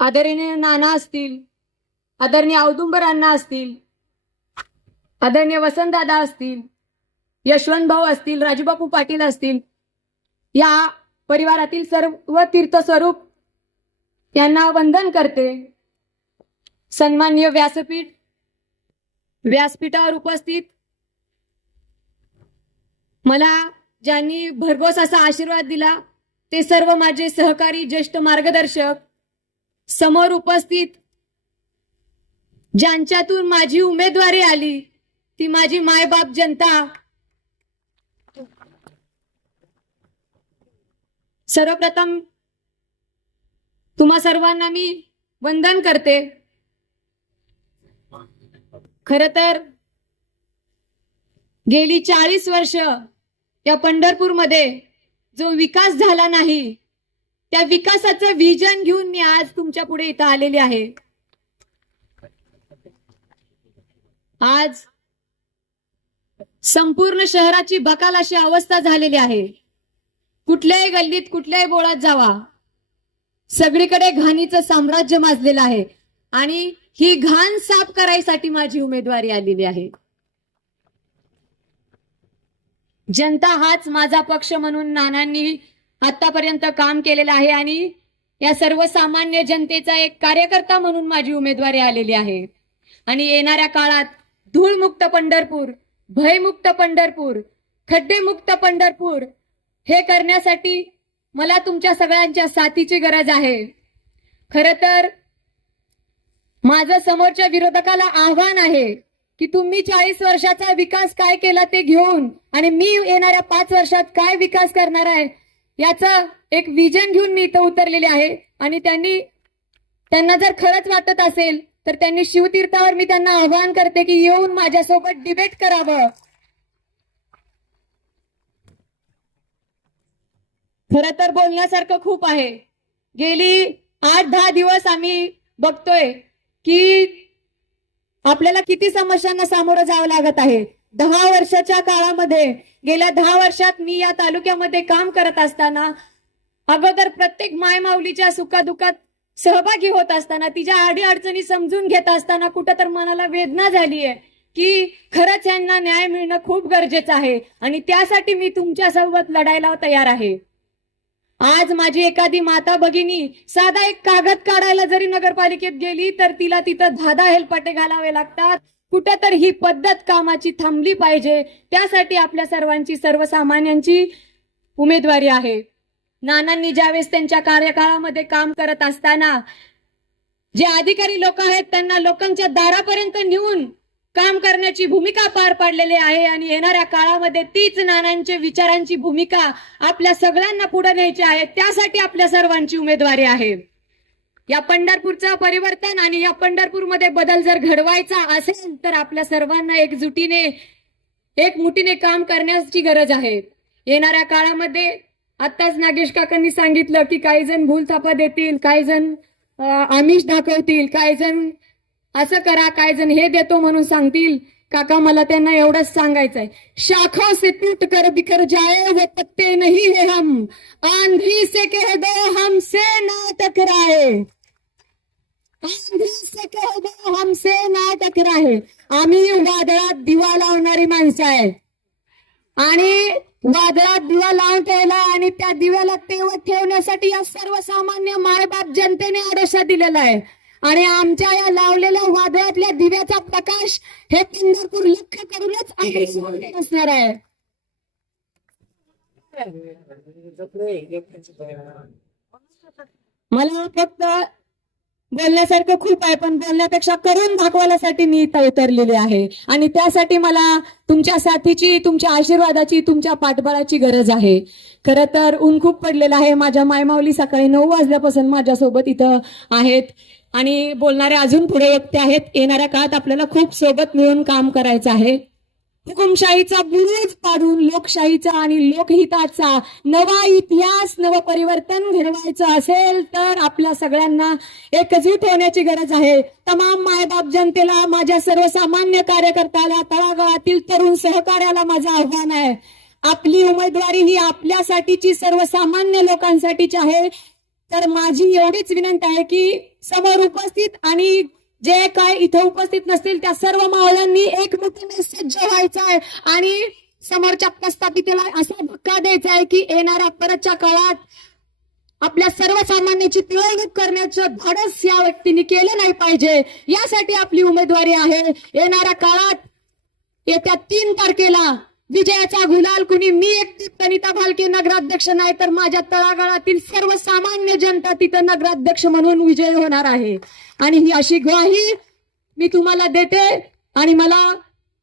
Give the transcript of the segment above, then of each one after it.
आदरणीय नाना असतील आदरणीय औदुंबर अण्णा असतील आदरणीय वसंतदादा असतील यशवंत भाऊ असतील राजूबापू पाटील असतील या परिवारातील सर्व तीर्थस्वरूप यांना वंदन करते. सन्मान्य व्यासपीठ व्यासपीठावर उपस्थित. मला ज्यांनी भरघोस असा आशीर्वाद दिला ते सर्व माझे सहकारी ज्येष्ठ मार्गदर्शक समोर उपस्थित. ज्यांच्यातून माझी उमेदवारी आली ती माझी मायबाप जनता. सर्वप्रथम तुम्हा सर्वांना मी वंदन करते. खर तर गेली चाळीस वर्ष या पंढरपूरमध्ये जो विकास झाला नाही त्या विकासाचं विजन घेऊन मी आज तुमच्यापुढे इथं आलेली आहे. आज संपूर्ण शहराची बकाल अशी अवस्था झालेली आहे. कुठल्याही गल्लीत कुठल्याही बोळात जावा. सगळीकडे घाणीचं साम्राज्य माजलेलं आहे. आणि ही घाण साफ करायसाठी माझी उमेदवारी आलेली आहे. जनता हाच माझा पक्ष म्हणून नानांनी आतापर्यंत काम केलेलं आहे आणि या सर्वसामान्य जनतेचा एक कार्यकर्ता म्हणून माझी उमेदवारी आलेली आहे. आणि येणाऱ्या काळात धूळमुक्त पंढरपूर भयमुक्त पंढरपूर खड्डेमुक्त पंढरपूर हे करण्यासाठी मला तुमच्या सगळ्यांच्या साथीची गरज आहे. खर तर माझं समोरच्या विरोधकाला आव्हान आहे की तुम्ही चाळीस वर्षाचा विकास काय केला ते घेऊन आणि मी येणाऱ्या पाच वर्षात काय विकास करणार आहे याचं एक विजन घेऊन मी इथं उतरलेले आहे. आणि त्यांनी त्यांना जर खरंच वाटत असेल तर त्यांनी शिवतीर्थावर मी त्यांना आवाहन करते की येऊन माझ्यासोबत डिबेट करावं. खर तर बोलण्यासारखं खूप आहे. गेली आठ दहा दिवस आम्ही बघतोय की आपल्याला किती समस्यांना सामोरं जावं लागत आहे. दहा वर्षाच्या काळामध्ये गेल्या दहा वर्षात मी या तालुक्यामध्ये काम करत असताना अगोदर प्रत्येक मायमाऊलीच्या सुखादुखात सहभागी होत असताना तिच्या आडी अडचणी समजून घेत असताना कुठं तर मनाला वेदना झाली आहे की खरंच यांना न्याय मिळणं खूप गरजेचं आहे आणि त्यासाठी मी तुमच्यासोबत लढायला तयार आहे. आज माझी एखादी माता भगिनी साधा एक कागद काढायला जरी नगरपालिकेत गेली तर तिला तिथं धादा हेलपाटे घालावे लागतात. कुठं तर ही पद्धत कामाची थांबली पाहिजे. त्यासाठी आपल्या सर्वांची सर्वसामान्यांची उमेदवारी आहे. नानांनी ज्यावेळेस त्यांच्या कार्यकाळामध्ये काम करत असताना जे अधिकारी लोक आहेत त्यांना लोकांच्या दारापर्यंत नेऊन काम करण्याची भूमिका पार पाडलेली आहे आणि येणाऱ्या काळामध्ये तीच नानांच्या विचारांची भूमिका आपल्या सगळ्यांना पुढे न्यायची आहे त्यासाठी आपल्या सर्वांची उमेदवारी आहे. या पंढरपूरचं परिवर्तन आणि या पंढरपूरमध्ये बदल जर घडवायचा असेल तर आपल्या सर्वांना एकजुटीने एकमुठीने काम करण्याची गरज आहे. येणाऱ्या काळामध्ये आत्ताच नागेश काकांनी सांगितलं की काही जण भूलथापा देतील काही जण आमिष दाखवतील काही जण असं करा काही जण हे देतो म्हणून सांगतील. काका मला त्यांना एवढंच सांगायचंय. शाखो से टूट कर बिखर जाए वो पत्ते नहीं है हम. आंधी से कह दो हमसे ना टकराए. आंधी से कह दो हमसे ना टकराए. आम्ही वादळात दिवा लावणारी माणसं आहे. आणि वादळात दिवा लावून ठेवला आणि त्या दिव्याला तेवत ठेवण्यासाठी या सर्वसामान्य मायबाप जनतेने आदेश दिलेला आहे. आणि आमच्या या लावलेल्या दिव्याचा प्रकाश हे पंढरपूर लक्ष करूनच असणार आहे. मला फक्त बोलण्यासारखं खूप आहे पण बोलण्यापेक्षा करून दाखवण्यासाठी मी इथं उतरलेली आहे. आणि त्यासाठी मला तुमच्या साथीची तुमच्या आशीर्वादाची तुमच्या पाठबळाची गरज आहे. खरं तर ऊन खूप पडलेलं आहे. माझ्या मायमाऊली सकाळी नऊ वाजल्यापासून माझ्यासोबत इथं आहेत. आणि बोलणारे अजून पुढे व्यक्ती आहेत. येणाऱ्या काळात आपल्याला खूप सोबत मिळून काम करायचं आहे. हुकुमशाहीचा बुरुज पाडून लोकशाहीचा आणि लोकहिताचा नवा इतिहास नव परिवर्तन घडवायचं असेल तर आपल्या सगळ्यांना एकजूट होण्याची गरज आहे. तमाम मायबाप जनतेला माझ्या सर्वसामान्य कार्यकर्त्याला तळागाळातील तरुण सहकार्याला माझं आव्हान आहे. आपली उमेदवारी ही आपल्यासाठीची सर्वसामान्य लोकांसाठीची आहे. तर माझी एवढीच विनंती आहे की समोर उपस्थित आणि जे काय इथे उपस्थित नसतील त्या सर्व मावळ्यांनी एकमुठीने सज्ज व्हायचं आहे आणि समोरच्या प्रस्थापितेला असा धक्का द्यायचा आहे की येणाऱ्या परतच्या काळात आपल्या सर्वसामान्यांची पिळवणूक करण्याचं धाडस या व्यक्तीने केलं नाही पाहिजे. यासाठी आपली उमेदवारी आहे. येणाऱ्या काळात येत्या तीन तारखेला विजयाचा गुलाल कुणी मी एकटी प्रणिता भालके नगराध्यक्ष नाही तर माझ्या तळागाळातील सर्वसामान्य जनता तिथं नगराध्यक्ष म्हणून विजय होणार आहे. आणि ही अशी ग्वाही मी तुम्हाला देते. आणि मला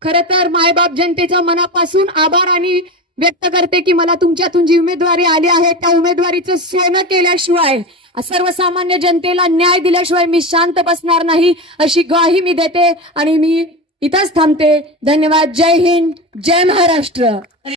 खर तर मायबाप जनतेच्या मनापासून आभार आणि व्यक्त करते की मला तुमच्यातून जी उमेदवारी आली आहे त्या उमेदवारीचं सोनं केल्याशिवाय सर्वसामान्य जनतेला न्याय दिल्याशिवाय मी शांत बसणार नाही अशी ग्वाही मी देते. आणि मी इथंच थांबते. धन्यवाद. जय हिंद. जय महाराष्ट्र.